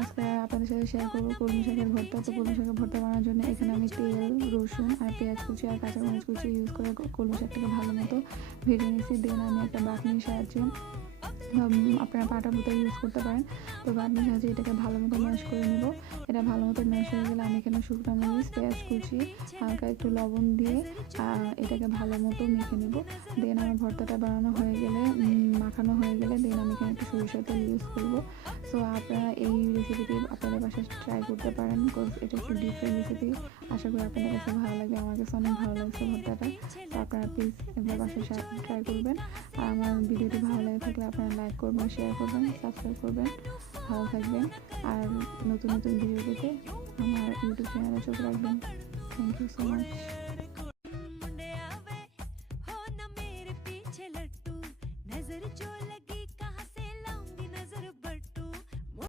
আজকে আপনাদের সাথে শেয়ার করবো কলমি শাকের ভর্তা। তো কলমি শাকের ভর্তা বানানোর জন্য এখানে আমি তেল, রসুন আর পেঁয়াজ কুচি আর কাঁচামরিচ কুচি ইউজ করে কলমি শাকটাকে ভালো মতো ভেজে নিয়েছি। দেন আমি একটা বাটনির সাহায্যে, আপনারা পাটা বুতা ইউজ করতে পারেন, তো বাটনির সাহায্যে এটাকে ভালো মতো ম্যাশ করে নেব। এটা ভালো মতো ম্যাশ হয়ে গেলে আমি এখানে শুকনো মরিচ, পেঁয়াজ কুচি, হালকা একটু লবণ দিয়ে এটাকে ভালো মতো মেখে নেব। দেন আমার ভর্তাটা বানানো হয়ে গেলে, মাখানো হয়ে গেলে দেন আমি এখানে একটু সরিষার তেল ইউজ করব। সো আপনারা এই রেসিপিটি আপনাদের বাসায় ট্রাই করতে পারেন, বিকজ এটা একটু ডিফারেন্ট রেসিপি। আশা করি আপনাদের কাছে ভালো লাগবে, আমার কাছে অনেক ভালো লাগছে ভর্তাটা। তো আপনারা প্লিজ এবার বাসায় ট্রাই করবেন। আর আমার ভিডিওটি ভালো লাগে থাকলে আপনারা লাইক করবেন, শেয়ার করবেন, সাবস্ক্রাইব করবেন। ভালো থাকবেন আর নতুন নতুন ভিডিও পেতে আমার ইউটিউব চ্যানেলে চোখ রাখবেন। Thank you so much.